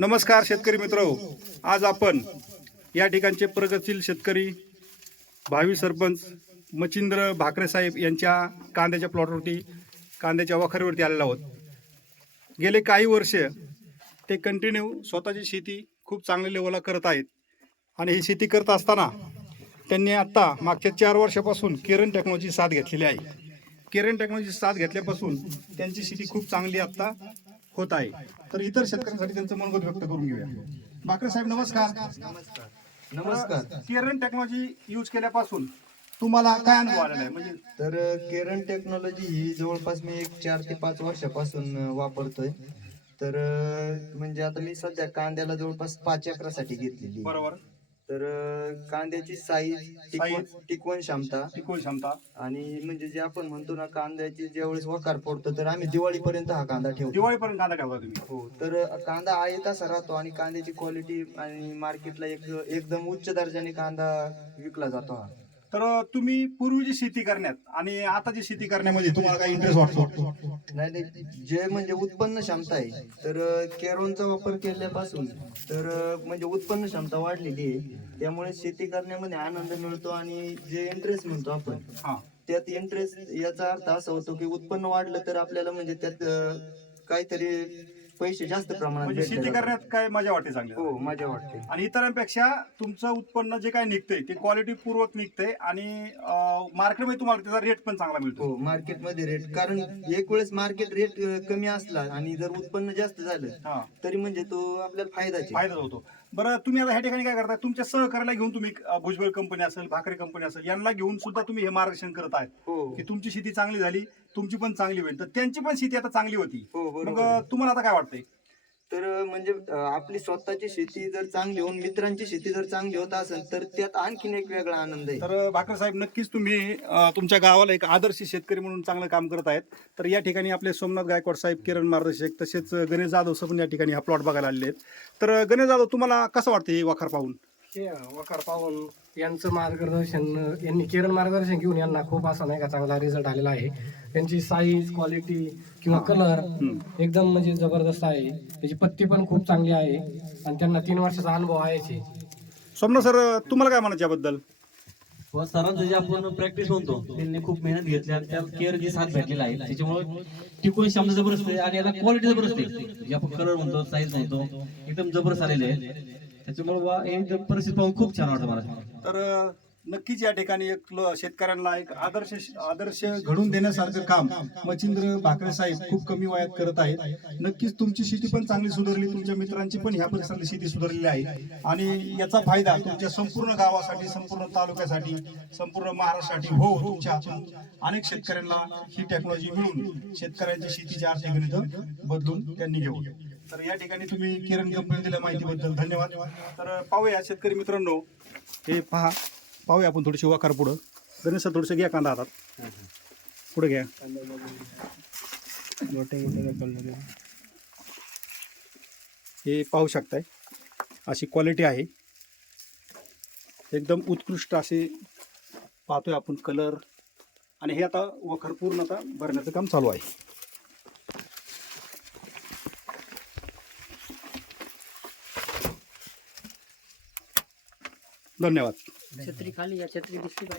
नमस्कार शेतकरी मित्रहो, आज आपण या ठिकाणचे प्रगतशील शेतकरी भावी सरपंच मच्छिंद्र भाकरे साहेब यांच्या कांद्याच्या प्लॉटवरती कांद्याच्या वखारीवरती आलेलो आहोत. गेले काही वर्ष ते कंटिन्यू स्वतःची शेती खूप चांगल्या लेवलला करत आहेत आणि ही शेती करत असताना त्यांनी आत्ता मागच्या 4 वर्षापासून केरन टेक्नॉलॉजी साथ घेतलेली आहे. केरन टेक्नॉलॉजी साथ घेतल्यापासून त्यांची शेती खूप चांगली आत्ता होत आहे. तर इतर शेतकऱ्यांसाठी त्यांचं मनोगत व्यक्त करून घेऊया. भाकरे साहेब नमस्कार. नमस्कार. केरन टेक्नॉलॉजी यूज केल्यापासून तुम्हाला काय अनुभव आलेला आहे? म्हणजे तर केरन टेक्नॉलॉजी ही जवळपास मी 4 ते 5 वर्षापासून वापरतोय. तर म्हणजे आता मी सध्या कांद्याला जवळपास 5 एकरासाठी घेतलेली. बरोबर. तर कांद्याची साईज, टिकवण क्षमता टिकवण क्षमता आणि म्हणजे जे आपण म्हणतो ना, कांद्याची ज्यावेळेस वखार पडतो तर आम्ही दिवाळीपर्यंत हा कांदा ठेवतो. दिवाळीपर्यंत कांदा ठेवता तुम्ही? हो. तर कांदा आहे तसा राहतो आणि कांद्याची क्वालिटी आणि मार्केटला एकदम उच्च दर्जाने कांदा विकला जातो हा. तर तुम्ही पूर्वीची शेती करण्यात आणि आताची शेती करण्यामध्ये तुम्हाला काय इंटरेस्ट वाटतो? नाही, जे म्हणजे उत्पन्न क्षमता आहे, तर केरॉनचा वापर केल्यापासून तर म्हणजे उत्पन्न क्षमता वाढलेली आहे. त्यामुळे शेती करण्यामध्ये आनंद मिळतो आणि जे इंटरेस्ट म्हणतो आपण त्यात इंटरेस्ट, याचा अर्थ असा होतो की उत्पन्न वाढलं तर आपल्याला म्हणजे त्यात काहीतरी पैसे जास्त प्रमाणात म्हणजे शेती करण्यात काय मजा वाटते चांगली? हो, मजा वाटते. आणि इतरांपेक्षा तुमचं उत्पन्न जे काय निघतंय ते क्वालिटी पूर्वक निघतंय आणि मार्केटमध्ये तुम्हाला त्याचा रेट पण चांगला मिळतो. हो, मार्केटमध्ये रेट, कारण एक वेळेस मार्केट रेट कमी असला आणि जर उत्पन्न जास्त झालं तरी म्हणजे तो आपल्याला फायदा होतो. बरं, तुम्ही आता ह्या ठिकाणी काय करताय? तुमच्या सहकार्याला घेऊन तुम्ही भुजबळ कंपनी असेल, भाकरे कंपनी असेल, यांना घेऊन सुद्धा तुम्ही हे मार्गदर्शन करत आहेत की तुमची शेती चांगली झाली, तुमची पण चांगली होईल. तर त्यांची पण शेती आता चांगली होती. मग तुम्हाला आता काय वाटतंय? तर म्हणजे आपली स्वतःची शेती जर चांगली होऊन मित्रांची शेती जर चांगली होत असेल तर त्यात आणखीन एक वेगळा आनंद आहे. तर भाकरे साहेब, नक्कीच तुम्ही तुमच्या गावाला एक आदर्श शेतकरी म्हणून चांगलं काम करत आहेत. तर या ठिकाणी आपले सोमनाथ गायकवाड साहेब, किरण मार्गदर्शक, तसेच गणेश जाधव साहेब पण या ठिकाणी हा प्लॉट बघायला आलेले आहेत. तर गणेश जाधव, तुम्हाला कसं वाटतं हे वखार पाहून? हे वखार पाहून यांचं मार्गदर्शन, यांनी केरन मार्गदर्शन घेऊन यांना खूप असा नाही का चांगला रिझल्ट आलेला आहे. त्यांची साईज, क्वालिटी किंवा कलर एकदम म्हणजे जबरदस्त आहे. त्याची पत्ती पण खूप चांगली आहे आणि त्यांना 3 वर्षाचा अनुभव आहे. सोमनाथ सर, तुम्हाला काय म्हणायचं याबद्दल? व सरांचं जे आपण प्रॅक्टिस म्हणतो त्यांनी खूप मेहनत घेतली आणि त्या केअर जी साथ भेटलेला आहे त्याच्यामुळे टिकवून क्षमता जबरदस्त आहे आणि याला क्वालिटी जबरदस्त आहे. जे आपण कलर म्हणतो, साईज म्हणतो, एकदम जबरदस्त आलेले आहे. त्याच्यामुळे एकदम परिस्थिती पाहून खूप छान वाटतं मला. तर नक्कीच या ठिकाणी एक शेतकऱ्यांना एक आदर्श घडून देण्यासारखं काम मच्छिंद्र भाकरे साहेब खूप कमी वयात करत आहेत. नक्कीच तुमची शेती पण चांगली सुधारली, तुमच्या मित्रांची पण ह्या परिसरातली शेती सुधारलेली आहे आणि याचा फायदा तुमच्या संपूर्ण गावासाठी, संपूर्ण तालुक्यासाठी, संपूर्ण महाराष्ट्रासाठी हो. तुमच्या हातून अनेक शेतकऱ्यांना ही टेक्नॉलॉजी मिळून शेतकऱ्यांची शेतीची आर्थिक गणितं बदलून त्यांनी घेऊन. तर या ठिकाणी तुम्ही किरण कंपनी दिल्या माहितीबद्दल धन्यवाद. तर पाहूया शेतकरी मित्रांनो, हे पाहूया आपण थोडीशी वखार पुढं. गणेश सर, थोडंसं घ्या कांदा हातात, पुढे घ्या. हे पाहू शकताय, अशी क्वालिटी आहे, एकदम उत्कृष्ट असे पाहतोय आपण कलर. आणि हे आता वखार पूर्ण आता भरण्याचं काम चालू आहे. धन्यवाद. छत्री खाली या, छत्री दिसली पाहिजे.